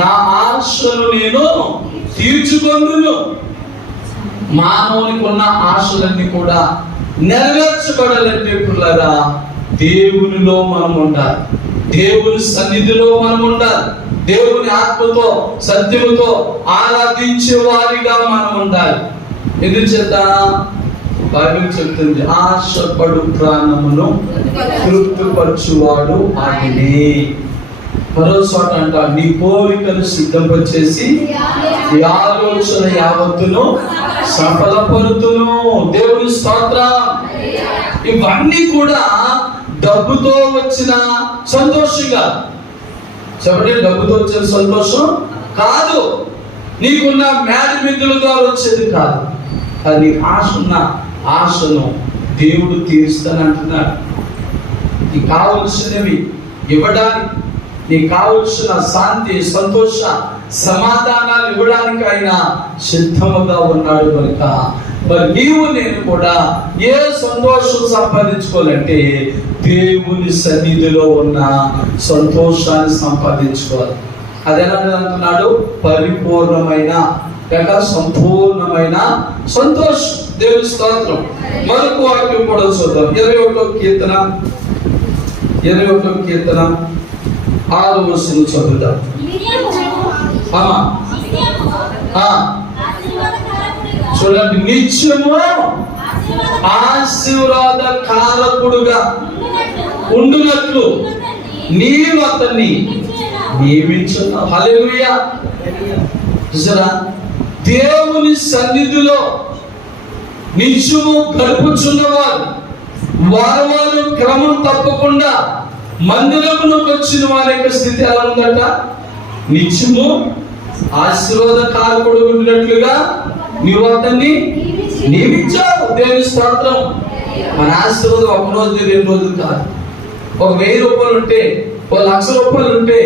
నా ఆశను నేను తీర్చుకొందును. మానవునికి ఉన్న ఆశలన్నీ కూడా నెరవేర్చబడాలంటే పిల్లరా దేవునిలో మనం ఉండాలి, దేవుని సన్నిధిలో మనం ఉండాలి, దేవుని ఆత్మతో సత్యముతో ఆరాధించే వారిగా మనం ఉండాలి. ఎందుచేత బైబిల్ చెప్తుంది, ఆశపడు ప్రాణమును తృప్తిపరచువాడు ఆయనే. మరో చోట అంట, నీ కోరికలు సిద్ధంపచేసి ఈ ఆలోచన యావత్తును సఫలపరుతును. దేవుని స్తోత్రం. ఇవన్నీ కూడా డబ్బుతో వచ్చిన సంతోషంగా, చెప్పండి, డబ్బుతో వచ్చిన సంతోషం కాదు, నీకున్న మేడమిద్దుల ద్వారా వచ్చేది కాదు. అది నీకు ఆశ ఉన్న ఆశను దేవుడు తీరుస్తానంటున్నాడు. నీకు కావలసినవి ఇవ్వడానికి, నీకు కావలసిన శాంతి, సంతోష, సమాధానాలు ఇవ్వడానికి ఆయన సిద్ధముగా ఉన్నాడు కనుక మరి నీవు నేను కూడా ఏ సంతోషం సంపాదించుకోవాలంటే దేవుని సన్నిధిలో ఉన్న సంతోషాన్ని సంపాదించుకోవాలి. అదెలా అంటున్నాడు? పరిపూర్ణమైన లేక సంపూర్ణమైన సంతోషం. దేవుని స్తోత్రం. మరొక వాక్యం కూడా చూద్దాం. 21వ కీర్తన 6వ వచనం చదువుదాం. చూడండి, నిత్యము ఆశీర్వాద కారకుడుగా ఉండునట్లు నీవు అతన్ని నియమించున్నావు. హల్లెలూయా. చూసారా, దేవుని సన్నిధిలో నిత్యము గడుపుచున్నవారు, వారు క్రమం తప్పకుండా మందిరములకు వచ్చిన వారి యొక్క స్థితి ఎలా ఉందట? నిత్యము ఆశీర్వాదకారకుడు ఉన్నట్లుగా నీవు అతన్ని నియమించావు. దేవుని స్తోత్రం. మన ఆశీర్వాదం ఒక రోజు 2 రోజులు కాదు. ఒక 1000 రూపాయలు ఉంటే, 1,00,000 రూపాయలు ఉంటే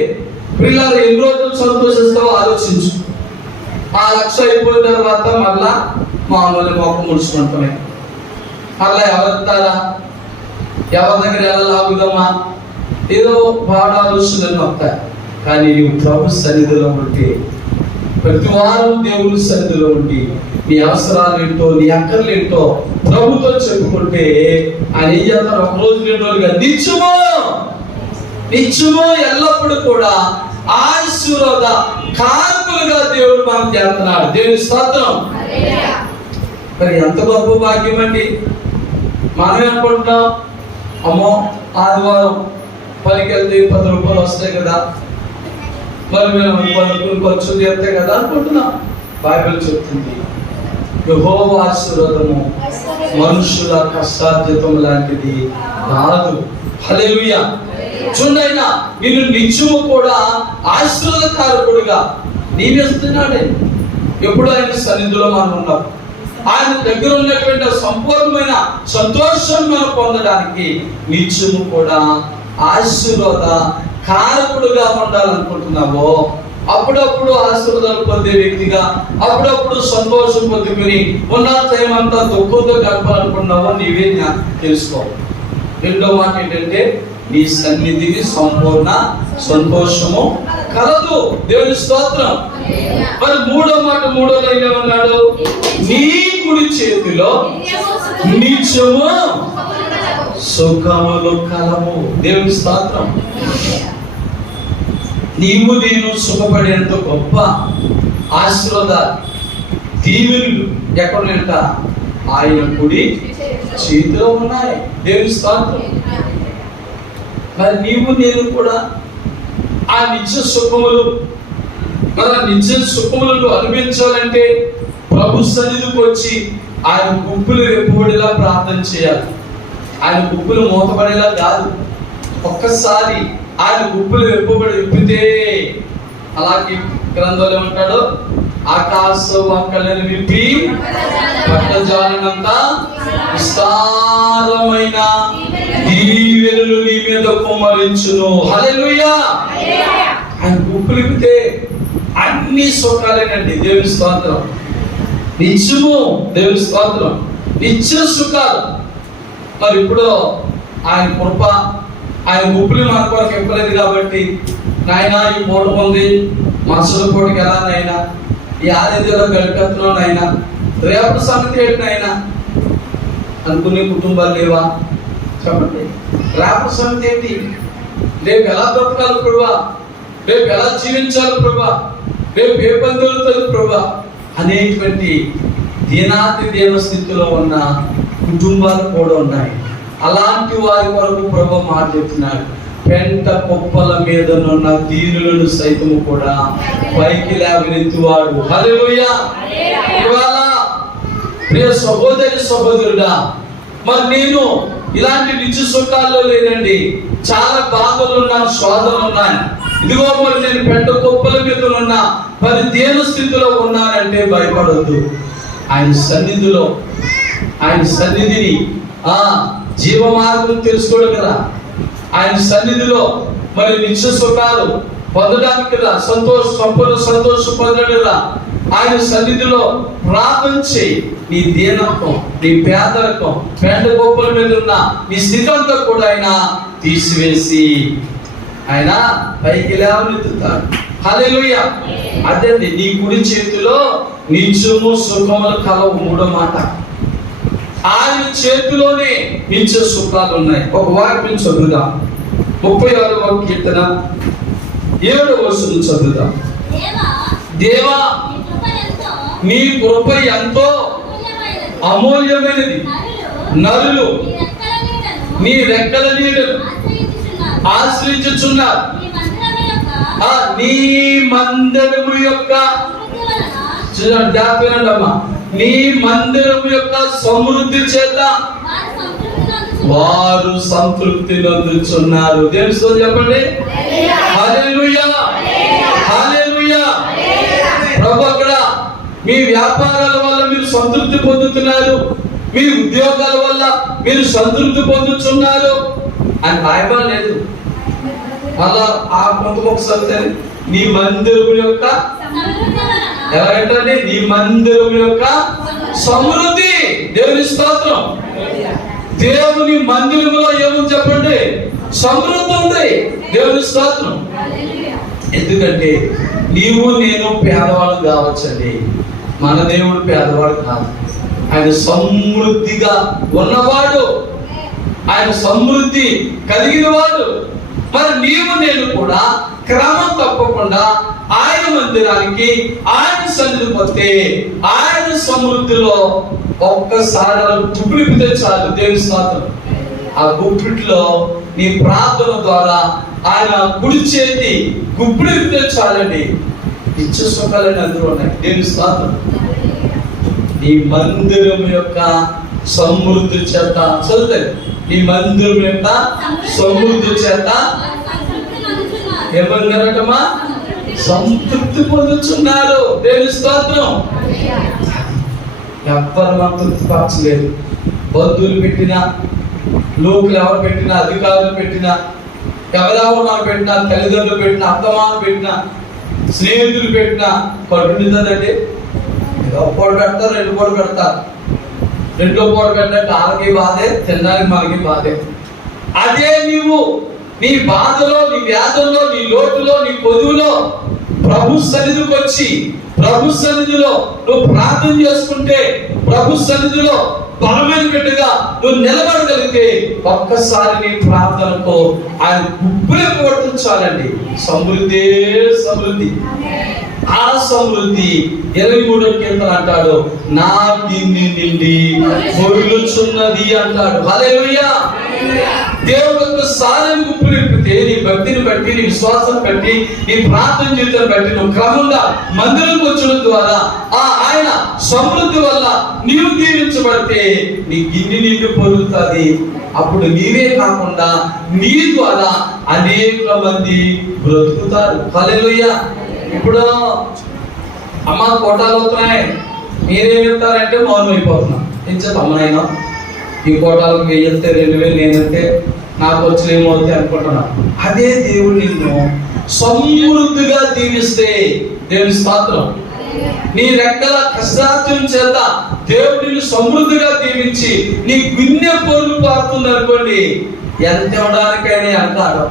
పిల్లలు ఎన్ని రోజులు సంతోషిస్తావో ఆలోచించు. ఆ 1,00,000 అయిపోయిన తర్వాత మళ్ళా మామూలు మొక్క ముడుచుకుంటామే. మళ్ళా ఎవరుతారా, ఎవరి దగ్గర ఎలా లాగుదామా, ఏదో బాగా ఆలోచనలు వస్తాయి. కానీ నీవు ప్రభు సన్నిధిలో ఉంటే, ప్రతి వారం దేవుని సన్నిధిలో ఉండి నీ అవసరాలు ఏంటో, నీ అక్కర్లు ఏంటో ప్రభుతో చెప్పుకుంటే ఆయన ఏం చేస్తారు? 1 రోజు 2 రోజులుగా నిత్యము ఎల్లప్పుడూ కూడా ఆశీర్వాద కారకులుగా దేవుడు మనం చేస్తున్నాడు. దేవుని స్తోత్రం. మరి ఎంత గొప్ప భాగ్యం అండి. మనం అనుకుంటున్నాం, అమ్మో ఆదివారం పనికి వెళ్తే 10 రూపాయలు వస్తాయి కదా, మరి మేము 10 ఖర్చు చేస్తాయి కదా అనుకుంటున్నాం. బైబిల్ చెప్తుంది, యెహోవా ఆశీర్వాదము మనుషుల కష్టార్జితం లాంటిది కాదు. హల్లెలూయా. చూడైనా నేను నిత్యము కూడా ఆశీర్వాదకారకుడుగా నియమిస్తున్నాడే. ఎప్పుడు ఆయన సన్నిధిలో మనం ఉన్నాం, ఆయన దగ్గర ఉన్నటువంటి సంపూర్ణమైన సంతోషం మనం పొందడానికి నిత్యము కూడా ఆశీర్వాద కారకుడుగా ఉండాలనుకుంటున్నావో, అప్పుడప్పుడు ఆశీర్వాదాలు పొందే వ్యక్తిగా, అప్పుడప్పుడు సంతోషం పొందుకుని ఉన్న టైం అంతా దుఃఖంతో గడపాలనుకున్నావో నీవే తెలుసుకో. రెండో మాట ఏంటంటే, నీ సన్నిధికి సంపూర్ణ సంతోషము కలదు. దేవుని స్తోత్రం. మరి మూడో మాట, మూడో లైన్ ఏమన్నాడు? నీ కుడి చేతిలో నిత్యము సుఖములు కలవు. దేవుని స్తోత్రం. నీవు నేను సుఖపడేంత గొప్ప ఆశీర్వాద దీవెనలు ఎక్కడంట? ఆయన కుడి చేతిలో ఉన్నాయి. దేవుని స్తోత్రం. మరి నీవు నేను కూడా ఆ నిత్య సుఖములు, మరి ఆ నిత్య సుఖములను అనుభవించాలంటే ప్రభు సన్నిధికి వచ్చి ఆయన గుంపులు రెప్పుబడేలా ప్రార్థన చేయాలి. ఆయన గుంపులు మూతపడేలా కాదు. ఒక్కసారి ఆయన గుంపులు విప్పితే, అలాగే గ్రంథంలో ఏమంటాడు? ఆకాశ వంకలను విప్పి పట్టజాలనంత విస్తారమైన దీవెనలు నీ మీద కుమ్మరించును. హల్లెలూయా. ఆయన గుంపులు విప్పితే అన్ని సుఖాలేనండి. దేవుని స్తోత్రం. నిత్యము, దేవుని స్తోత్రం, నిత్య సుఖాలు. మరి ఇప్పుడు ఆయన కృప, ఆయన గుంపులు మన కొరకు ఇవ్వలేదు కాబట్టి, నాయన ఈ పూట ఉంది, మనసుల పూటకి ఎలా నాయనా, ఈ ఆరోగ్యంలో గడిపెత్తున్నావు నాయన, రేపటి సంగతి ఏంటి నాయన అనుకునే కుటుంబాలు లేవా? చెప్పండి. రేపటి సంగతి ఏంటి? రేపు ఎలా బ్రతకాలి ప్రభా, రేపు ఎలా జీవించాలి ప్రభా, రేపు ఏ బంధువులతో ప్రభా అనేటువంటి దీనాతి దీన స్థితిలో ఉన్న కుటుంబాలు కూడా ఉన్నాయి. అలాంటి వారి కొరకు ప్రభు మాట చెప్తున్నాడు, పెంట కుప్పల మీద ఉన్న దీనులను సైతము కూడా పైకి లేవనెత్తువాడు. హల్లెలూయా. ఇవాళ ప్రియ సహోదరి సహోదరుడా, మరి నేను ఇలాంటి నిత్య సుఖాల్లో లేనండి, చాలా బాధలు ఉన్నాను, శోధనలు ఉన్నాను. ఇదిగో మరి నేను పెంట కుప్పల మీద ఉన్న దీన స్థితిలో ఉన్నానంటే భయపడొద్దు. ఆయన సన్నిధిలో, ఆయన సన్నిధిని జీవ మార్గం తెలుసుకోవడం కదా, ఆయన సన్నిధిలో మరి నిత్య సుఖాలు పొందడానికి కదా, సంపూర్ణ సంతోషం పొందడం కదా. ఆయన సన్నిధిలో ప్రార్థన చేయి. నీ దీనత్వం, నీ పేదరికం, పెంట గొప్పల మీద ఉన్న నీ స్థితి అంతా కూడా ఆయన తీసివేసి ఆయన పైకి లేవనెత్తుతాడు. హల్లెలూయా. అదే నీ కుడి చేతిలో నిత్యము సుఖములు కలవు. మూడో మాట, ఆయన చేతిలోనే నిత్య సుఖాలు ఉన్నాయి. ఒక వాక్యం చదువుదాం. 36వ కీర్తన 7వ వచనం చదువుదాం. దేవా నీ కృప ఎంతో అమూల్యమైనది, నరులు నీ రెక్కల నీడను ఆశ్రయించుచున్నారు. నీ మందిరము యొక్క జాగ్రత్త అమ్మా. నీ మందిరం యొక్క సమృద్ధి చేత వారు సంతృప్తి నందుచున్నారు. తెలుసు చెప్పండి. హల్లెలూయా, హల్లెలూయా. ప్రభు అక్కడ మీ వ్యాపారాల వల్ల మీరు సంతృప్తి పొందుతున్నారు, మీ ఉద్యోగాల వల్ల మీరు సంతృప్తి పొందుతున్నారు అని రాయబడి లేదు. అలా ఆ కొంత ఒకసారి నీ మందిరం యొక్క ఎలాగంటే నీ మందిరం యొక్క సమృద్ధి. దేవుని స్తోత్రం. దేవుని మందిరంలో ఏముంది చెప్పండి? సమృద్ధి ఉంది. దేవుని స్తోత్రం. ఎందుకంటే నీవు నేను పేదవాడు కావచ్చండి, మన దేవుడు పేదవాడు కాదు. ఆయన సమృద్ధిగా ఉన్నవాడు, ఆయన సమృద్ధి కలిగిన వాడు. మరి నీవు నేను కూడా క్రమం తప్పకుండా ఆయన మందిరానికి, ఆయన సన్నిధికి పోతే ఆయన సమృద్ధిలో ఒక్కసారి గుప్పిడిపితే చాలు. దేవుని స్తోత్రం. ఆ గుప్పిట్లో నీ ప్రార్థన ద్వారా ఆయన కుడి చేతి గుప్పిడిపితే చాలండి. ఇచ్చే సుఖాలని అందరూ ఉన్నాయి. దేవుని స్తోత్రం. నీ మందిరం యొక్క సమృద్ధి చేత చదువుతాయి. నీ మందిరం యొక్క సమృద్ధి చేత ఏమన్నారటమా? సంతృప్తి పొందుతున్నారు. దేవుని స్తోత్రం. ఎవ్వరు మనం తృప్తిపరచలేదు. బంధువులు పెట్టినా, లోకులు ఎవరు పెట్టినా, అధికారులు పెట్టినా, ఎవరెవరు మనం పెట్టినా, తల్లిదండ్రులు పెట్టినా, అత్తమాను పెట్టినా, స్నేహితులు పెట్టినా కడుపు నిందండి. ఒక పూట పెడతారు, రెండు పూట పెడతారు. రెండో పూట పెట్టినట్టు వాళ్ళకి బాధే, తినడానికి మనకి బాధే. అదే నీవు నీ బాధలో, నీ వ్యాధుల్లో, నీ లోటులో, నీ పొదువులో ప్రభు సన్నిధికి వచ్చి ప్రభు సన్నిధిలో నువ్వు ప్రార్థన చేసుకుంటే, ప్రభు సన్నిధిలో బలమైన బిడ్డగా నువ్వు నిలబడగలిగితే ఒక్కసారి నీ ప్రార్థనకు ఆయన గుప్పులే కొట్టించాలండి. సమృద్ధి, సమృద్ధి. ఆ సమృద్ధి 23వ కీర్తన అంటాడు, నా గిన్నె నిండి పొర్లుచున్నది అంటాడు. హల్లెలూయా. దేవుడు ఒక్కసారి గుప్పు నింపితే నీ భక్తిని బట్టి, నీ విశ్వాసం బట్టి, నీ ప్రార్థన జీవితాన్ని బట్టి నువ్వు క్రమంగా మందిరంకి వచ్చడం ద్వారా ఆయన సమృద్ధి వల్ల నీవు దీవించబడితే నీ గిన్నె నిండి పొరుగుతుంది. అప్పుడు నీవే కాకుండా నీ ద్వారా అనేక మంది బ్రతుకుతారు. హల్లెలూయా. ఇప్పుడు అమ్మ కోటాలు అవుతున్నాయి, మీరేం చెప్తారంటే మౌనం అయిపోతున్నాం. ఏం చెప్ప అమ్మనైనా ఈ కోటాలకు 1000 వెళ్తే 2000 నేనంటే నాకు వచ్చి ఏమవుతాయి అనుకుంటున్నా. అదే దేవుడు నిన్ను సమృద్ధిగా దీవిస్తే, దేవుని స్తోత్రం, నీ రెక్కల కష్టార్జన చేత దేవుడు నిన్ను సమృద్ధిగా దీవించి నీ గిన్నె పొర్లు పారుతుంది అనుకోండి, ఎంత ఇవ్వడానికైనా అంటాడు.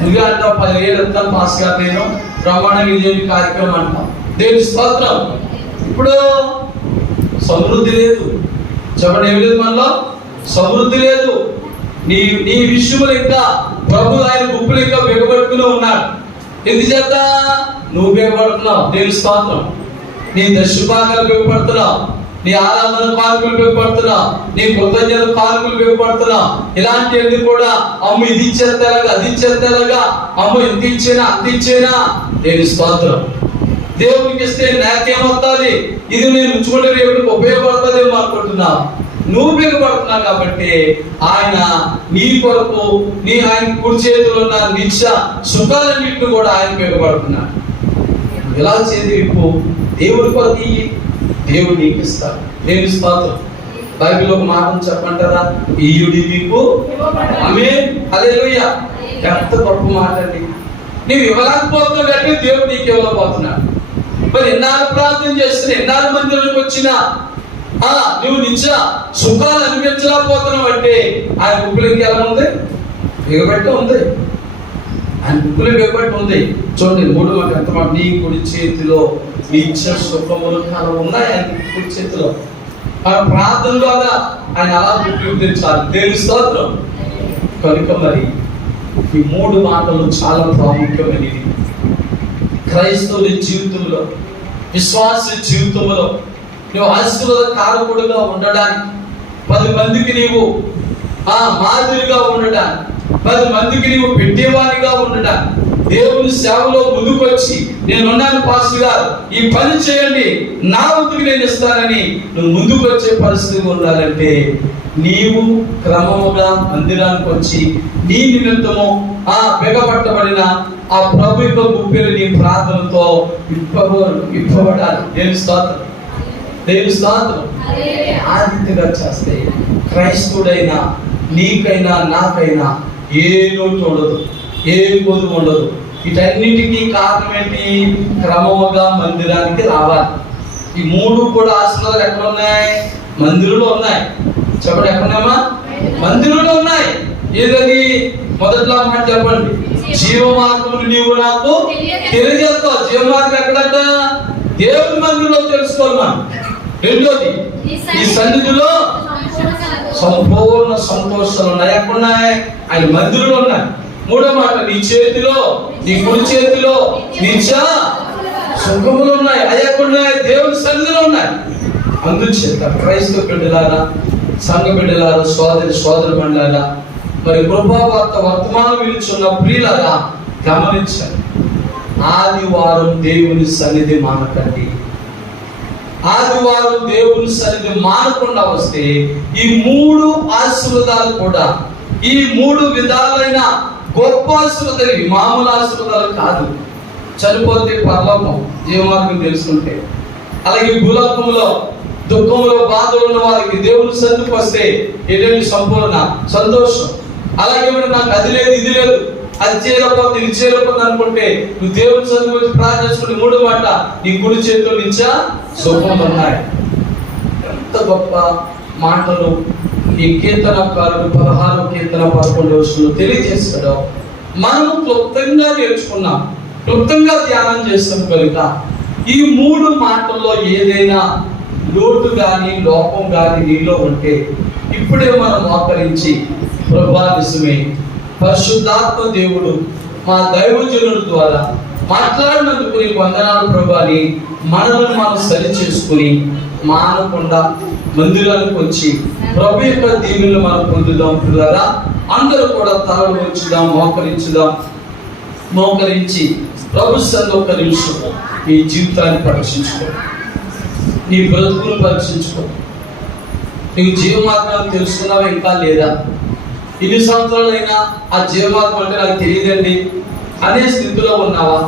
నువ్వే అంటావు 10,000 ఇస్తాను పాస్ గా, నేను ప్రమాణ విజయ కార్యక్రమం అంటాం. దేవుని స్తోత్రం. ఇప్పుడు సమృద్ధి లేదు చెప్పండి. ఏమి లేదు మనలో? సమృద్ధి లేదు. నీ నీ విషయములు ఇంకా ప్రభు ఆయన గుప్పులు ఇంకా బిగబడుతూనే ఉన్నాడు. ఎందుచేత నువ్వు బిగబడుతున్నావు. దేవుని స్తోత్రం. నీ దశభాగాలు బిగపడుతున్నావు, నీ ఆరాధన కానుకలు బిగపడుతున్నావు, నీ కృతజ్ఞత కానుకలు బిగపడుతున్నావు. ఇలాంటివన్నీ కూడా అమ్మ ఇది ఇచ్చేస్తాగా, అది ఇచ్చేస్తాగా, అమ్మ ఇంత ఇచ్చేనా, అంత ఇచ్చేనా. దేవుని స్తోత్రం. దేవునికి ఇస్తే నాకేమవుతుంది, ఇది నేను ఉంచుకుంటే రేపు ఉపయోగపడుతుందేమో అనుకుంటున్నావు. నువ్వు బిగపడుతున్నావు కాబట్టి ఆయన నీ కొరకు, నీ ఆయన కుడి చేతిలో ఉన్న నిత్య సుఖాలన్నింటిని కూడా ఆయన బిగపడుతున్నాడు. ఎలా చేతి విప్పు దేవుడి కొరకు దేవుడు నీకు ఇస్తాడు. దేవుని స్తోత్రం. బైబిల్ ఒక మాట చెప్పంటారా, ఈయుడి మీకు ఆమేన్ హల్లెలూయా. ఎంత గొప్ప మాట అండి. నీవు ఇవ్వలేకపోతున్నావు అంటే దేవుడు నీకు ఇవ్వలేకపోతున్నాడు. మరి ఎన్నాళ్ళు ప్రార్థన చేస్తున్నా, ఎన్నాళ్ళు మందిరానికి వచ్చినా నువ్వు నిత్య సుఖాలు అనిపించలేకపోతున్నావు అంటే ఆయన గుప్పులకి ఎలా ఉంది? బిగబట్టి ఉంది. ఆయన గుప్పులు బిగబట్టి ఉంది. చూడండి 3 మాట ఎంత మాట, నీ కుడి చేతిలో నిత్య సుఖములు చాలా ఉన్నాయి ఆయన కుడి చేతిలో. మన ప్రార్థన ద్వారా ఆయన అలా గుర్తించాలి. దేవుని స్తోత్రం. కనుక మరి ఈ 3 మాటలు చాలా ప్రాముఖ్యమైనవి క్రైస్తవుల జీవితంలో, విశ్వాస జీవితంలో. నువ్వు ఆశీర్వాద కారకుడుగా ఉండడానికి, 10 మందికి నీవు మాదిరిగా ఉండడానికి, 10 మందికి నీవు పెట్టేవాడిగా ఉండడానికి, దేవుని సేవలో ముందుకొచ్చి నేనున్నాను పాస్టర్ గారు, ఈ పని చేయండి, నా వంతుకు నేను ఇస్తానని నువ్వు ముందుకు వచ్చే పరిస్థితి ఉండాలంటే నీవు క్రమముగా మందిరానికి వచ్చి నీ నిమిత్తము ఆ బిగపట్టబడిన ఆ ప్రభు యొక్క గుప్పెలు నీ ప్రార్థనతో ఇప్పబడాలి. దేవుని స్తోత్రం, దేవుని స్తోత్రం. ఆ రీతిగా చేస్తే క్రైస్తవుడైనా నీకైనా నాకైనా ఏ లోటు ఉండదు, ఏ కొదు ఉండదు. వీటన్నిటికీ కారణం ఏంటి? క్రమముగా మందిరానికి రావాలి. ఈ మూడు కూడా ఆశీర్వాదాలు ఎక్కడ ఉన్నాయి? మందిరంలో ఉన్నాయి. చెప్పండి, ఎక్కడమ్మా? మందిరంలో ఉన్నాయి. ఏదది? మొదట్లో మాట చెప్పండి. జీవమార్గములు నీవు నాకు తెలియజేస్తావు. జీవమార్గం ఎక్కడంట? దేవుని మందిరంలో తెలుసుకోవాలి మనం. రెండోది, ఈ సన్నిధిలో సంపూర్ణ సంతోషాలు ఉన్నాయి. ఎక్కడున్నాయి? ఆయన మందిరంలో ఉన్నాయి. మూడో మాట, నీ చేతిలో, నీ కుడి చేతిలో నిత్య సుఖములు ఉన్నాయి. అవి ఎక్కడున్నాయి? దేవుని సన్నిధిలో ఉన్నాయి. అందుచేత క్రైస్తవ బిడ్డలారా, సంఘ బిడ్డలారా, సోదరి మండలారా, మరి కృపావార్త వర్తమానం విలుచున్న ప్రియులారా గమనించండి. ఆదివారం దేవుని సన్నిధి మానకండి. ఆదివారం దేవుని సన్నిధి మానకుండా వస్తే ఈ మూడు ఆశీర్వాదాలు కూడా, ఈ మూడు విధాలైన గొప్ప ఆశీర్వాదాలు, మామూలు ఆశీర్వాదాలు కాదు. చనిపోతే పరలోకం, జీవమార్గం తెలుసుకుంటే. అలాగే భూలోకంలో దుఃఖంలో బాధలు ఉన్న వారికి దేవుని సన్నిధికి వస్తే ఏంటంటే సంపూర్ణ సంతోషం. అలాగే మరి నాకు అది లేదు, ఇది లేదు, అది చేయలేకపోతే ఇది చేయలేకపోతే అనుకుంటే నువ్వు దేవుని సన్నిధికి వచ్చి ప్రార్థన చేసుకుంటే మూడో మాట, నీ కుడి చేతిలో నిత్య సుఖం ఉన్నాయి. ఎంత గొప్ప మాటలు ఈ కీర్తనకారుడు 16వ కీర్తన 11వ వచనంలో తెలియజేస్తాడో మనం క్లుప్తంగా నేర్చుకున్నాం, క్లుప్తంగా ధ్యానం చేస్తాం కనుక ఈ మూడు మాటల్లో ఏదైనా లోటు కానీ లోపం కానీ నీలో ఉంటే ఇప్పుడే మనం మోకరించి, ప్రభువా నిజమే, పరిశుద్ధాత్మ దేవుడు మా దైవజనుల ద్వారా మాట్లాడినందుకు నీకు వందనాలు ప్రభువా అని మనల్ని మనం సరి చేసుకుని మానకుండా మందిరానికి వచ్చి ప్రభు యొక్క దీవెనలు మనం పొందుదాం. పిల్లరా, అందరూ కూడా తలలు వచ్చుదాం, మోకరించి ప్రభు సన్నిధిలో ఒక్క నిమిషం నీ జీవితాన్ని పరీక్షించుకో, నీ బ్రతుకును పరీక్షించుకో. నీకు జీవమార్గాన్ని తెలుసుకున్నావా ఇంకా లేదా? ఇన్ని సంవత్సరాలైనా ఆ జీవమార్గం అంటే నాకు తెలియదండి అనే స్థితిలో ఉన్నావా?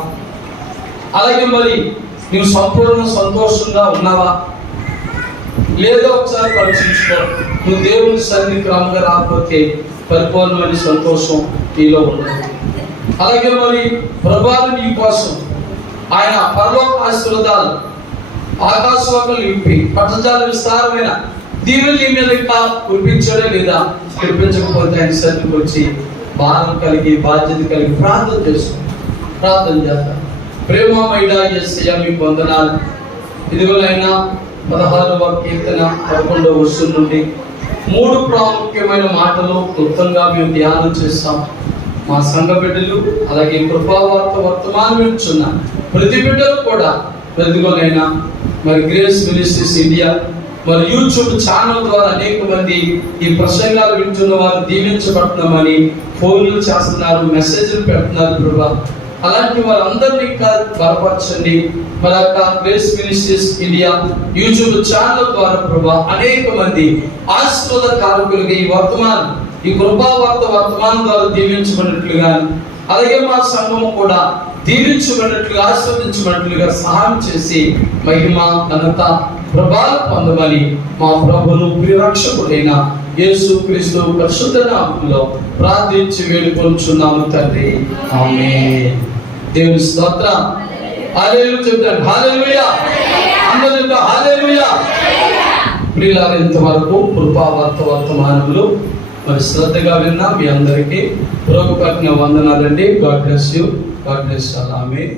అలాగే మరి నువ్వు సంపూర్ణ సంతోషంగా ఉన్నావా లేదో ఒకసారి పరీక్షించుకో. నువ్వు దేవుని సన్నిధికి క్రమంగా రాకపోతే పరిపూర్ణమైన సంతోషం నీలో ఉండదు. అలాగే మరి ప్రభువు నీ కోసం ఆయన పరలోక ఆశీర్వాదాలు, ఆకాశవాకులు నింపి పట్టజాల విస్తారమైన దీవెనలు నీ మీద ఇంకా కురిపించడే లేదా? కురిపించకపోతే ఆయన సన్నిధికి వచ్చి భారం కలిగి, బాధ్యత కలిగి ప్రార్థన చేస్తాం. ప్రేమమయుడా యేసయ్యా మీకు వందనాలు. ఇదిగోనైనా 16వ కీర్తన 11వ వచనం నుండి 3 ప్రాముఖ్యమైన మాటలు క్లుప్తంగా మేము ధ్యానం చేస్తాం. మా సంఘ బిడ్డలు, అలాగే కృపావార్త వర్తమానం వింటున్న ప్రతి బిడ్డలు కూడా ఇదిగోనైనా మరి గ్రేస్ మినిస్ట్రీస్ ఇండియా మరి యూట్యూబ్ ఛానల్ ద్వారా అనేక మంది ఈ ప్రసంగాలు వింటున్న వారు దీవించబడుతున్నామని ఫోన్లు చేస్తున్నారు, మెసేజ్లు పెడుతున్నారు. ప్రభా, అలాంటి వారందరినీ బలపరచండి. మరి grace ministries India YouTube channel ద్వారా ప్రభా అనేక మంది ఆశీర్వాద కారకులుగా ఈ కృపావార్త వర్తమానం ద్వారా దీవించబడినట్లుగా, అలాగే మా సంఘము కూడా దీవించబడినట్లుగా, ఆశీర్వదించబడినట్లుగా సహాయం చేసి మహిమ ఘనత ప్రభావం పొందమని మా ప్రభువును ప్రియరక్షకుడైన యేసుక్రీస్తు పరిశుద్ధ నామములో ప్రార్థించి వేడుకొనుచున్నాము తండ్రి, ఆమేన్. దేవుని స్తోత్రం. హల్లెలూయా చెప్తాడు. హల్లెలూయా, అందరితో హల్లెలూయా. ప్రియులారా, ఇంతవరకు కృపావార్త వర్తమానములు మరి శ్రద్ధగా విన్నా మీ అందరికీ ప్రభుపట్న వందనాలండి. God bless you. God bless all. Amen.